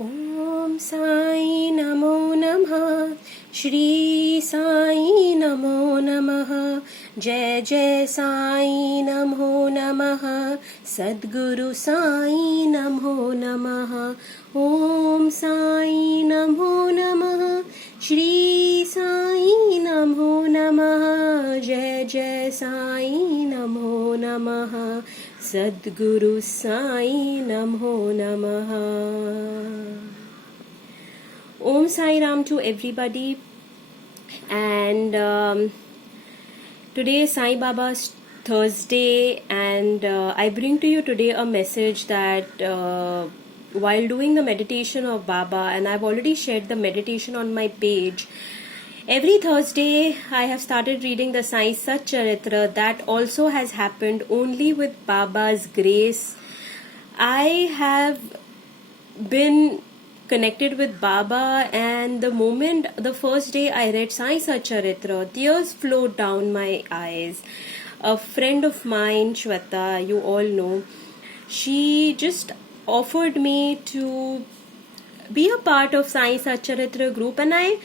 ॐ साई नमो नमः। श्री साई नमो नमः। जय जय साई नमो नमः। सद्गुरु साई नमो नमः। ॐ साई नमो नमः। श्री साई नमो नमः। जय जय साई नमो नमः। सद्गुरु साई नमो नमः। Om Sai Ram to everybody, and today is Sai Baba's Thursday, and I bring to you today a message that while doing the meditation of Baba, and I've already shared the meditation on my page, every Thursday I have started reading the Sai Sat Charitra. That also has happened only with Baba's grace. I have been connected with Baba, and the first day I read Sai Sat Charitra, tears flowed down my eyes. A friend of mine, Shweta, you all know, she just offered me to be a part of Sai Sat Charitra group, and I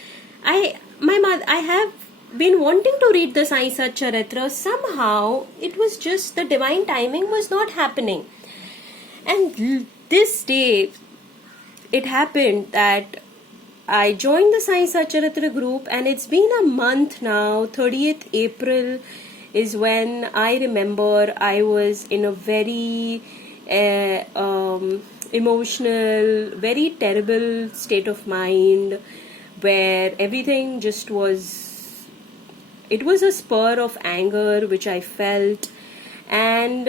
have been wanting to read the Sai Sat Charitra. Somehow it was just the divine timing was not happening, and this day it happened that I joined the Sai Sat Charitra group, and it's been a month now. 30th April is when I remember I was in a very emotional, very terrible state of mind, where everything just was, it was a spur of anger which I felt. And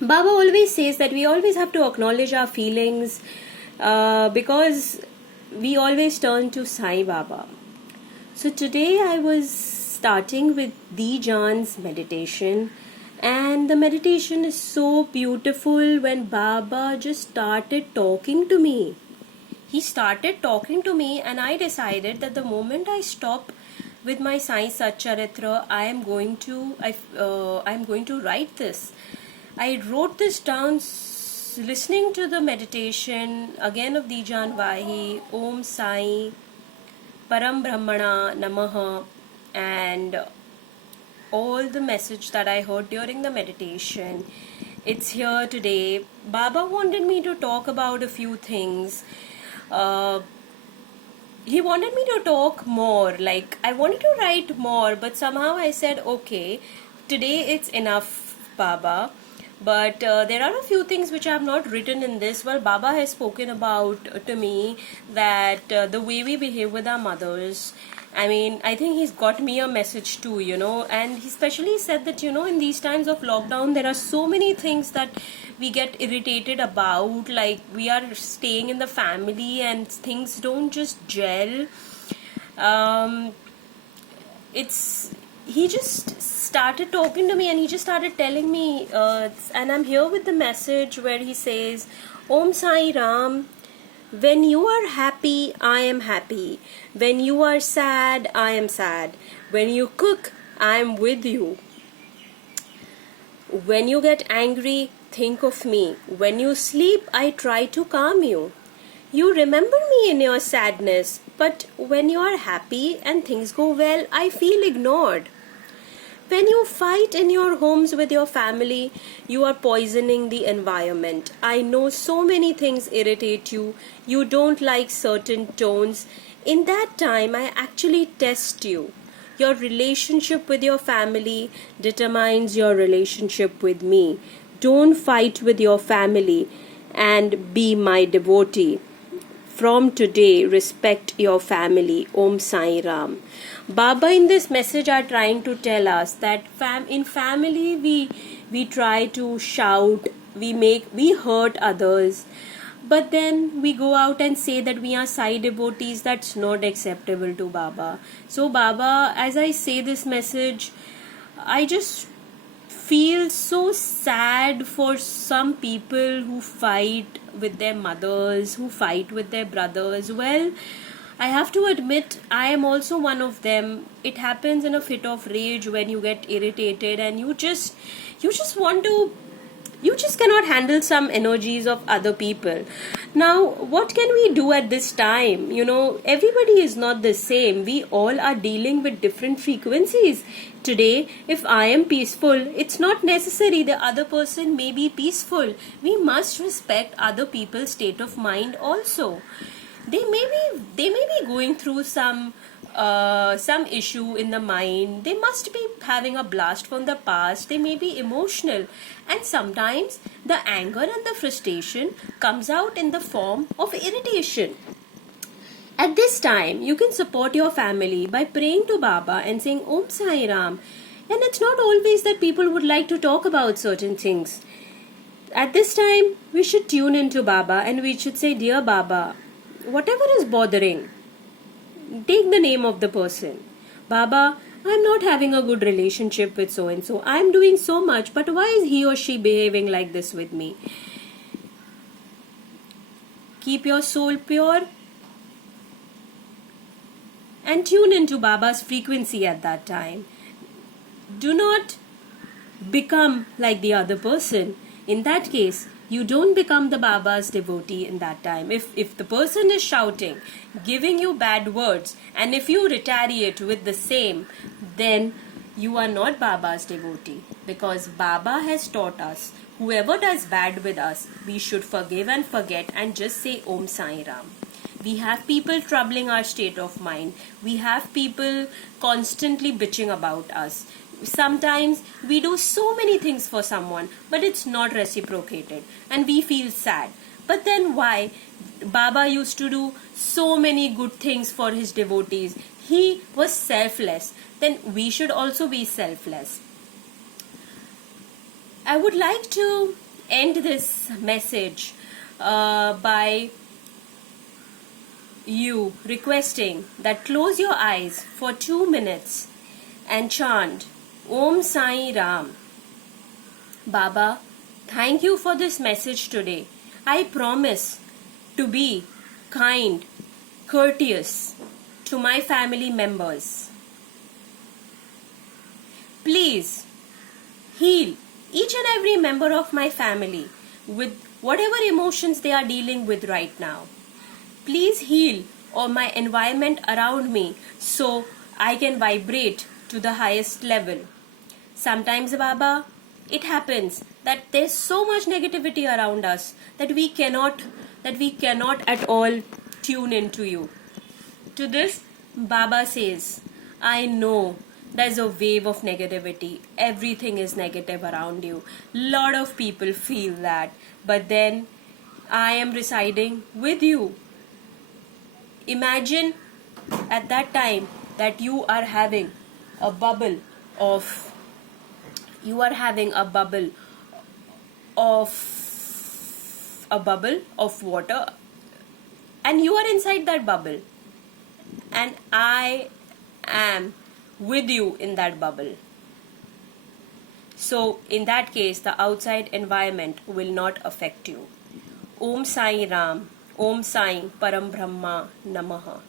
Baba always says that we always have to acknowledge our feelings, because we always turn to Sai Baba. So today I was starting with Dijan's meditation, and the meditation is so beautiful when Baba just started talking to me. He started talking to me, and I decided that the moment I stop with my Sai Sat Charitra, I am going to write this. I wrote this down listening to the meditation again of Dijan Vahi, Om Sai Param Brahmana Namaha, and all the message that I heard during the meditation. It's here today. Baba wanted me to talk about a few things. He wanted me to talk more, like I wanted to write more, but somehow I said, okay, today it's enough, Baba. But there are a few things which I have not written in this. Well, Baba has spoken about to me that the way we behave with our mothers. I mean, I think he's got me a message too, and he especially said that, in these times of lockdown, there are so many things that we get irritated about, like we are staying in the family and things don't just gel. He just started talking to me, and he just started telling me, and I'm here with the message where he says, Om Sai Ram, when you are happy, I am happy. When you are sad, I am sad. When you cook, I am with you. When you get angry, think of me. When you sleep, I try to calm you. You remember me in your sadness, but when you are happy and things go well, I feel ignored. When you fight in your homes with your family, you are poisoning the environment. I know so many things irritate you. You don't like certain tones. In that time, I actually test you. Your relationship with your family determines your relationship with me. Don't fight with your family and be my devotee. From today, respect your family. Om Sai Ram. Baba in this message are trying to tell us that in family we try to shout, we hurt others, but then we go out and say that we are Sai devotees. That's not acceptable to Baba. So Baba, as I say this message, I just feel so sad for some people who fight with their mothers, who fight with their brothers. Well, I have to admit, I am also one of them. It happens in a fit of rage when you get irritated and you just want to You just cannot handle some energies of other people. Now, what can we do at this time? Everybody is not the same. We all are dealing with different frequencies. Today, if I am peaceful, it's not necessary the other person may be peaceful. We must respect other people's state of mind also. They may be going through some issue in the mind. They must be having a blast from the past. They may be emotional, and sometimes the anger and the frustration comes out in the form of irritation. At this time, you can support your family by praying to Baba and saying Om Sai Ram. And it's not always that people would like to talk about certain things. At this time, we should tune into Baba and we should say, Dear Baba, whatever is bothering, take the name of the person. Baba, I'm not having a good relationship with so and so. I'm doing so much, but why is he or she behaving like this with me? Keep your soul pure and tune into Baba's frequency at that time. Do not become like the other person. In that case, you don't become the Baba's devotee in that time. If the person is shouting, giving you bad words, and if you retaliate with the same, then you are not Baba's devotee. Because Baba has taught us, whoever does bad with us, we should forgive and forget and just say Om Sai Ram. We have people troubling our state of mind. We have people constantly bitching about us. Sometimes we do so many things for someone, but it's not reciprocated and we feel sad. But then why? Baba used to do so many good things for his devotees. He was selfless. Then we should also be selfless. I would like to end this message by you requesting that close your eyes for 2 minutes and chant Om Sai Ram. Baba, thank you for this message today. I promise to be kind, courteous to my family members. Please heal each and every member of my family with whatever emotions they are dealing with right now. Please heal all my environment around me so I can vibrate to the highest level. Sometimes, Baba, it happens that there's so much negativity around us that we cannot at all tune into you. To this, Baba says, I know there's a wave of negativity. Everything is negative around you. Lot of people feel that. But then, I am residing with you. Imagine at that time that you are having a bubble of water, and you are inside that bubble, and I am with you in that bubble. So in that case, the outside environment will not affect you. Om Sai Ram. Om Sai Param Brahma Namaha.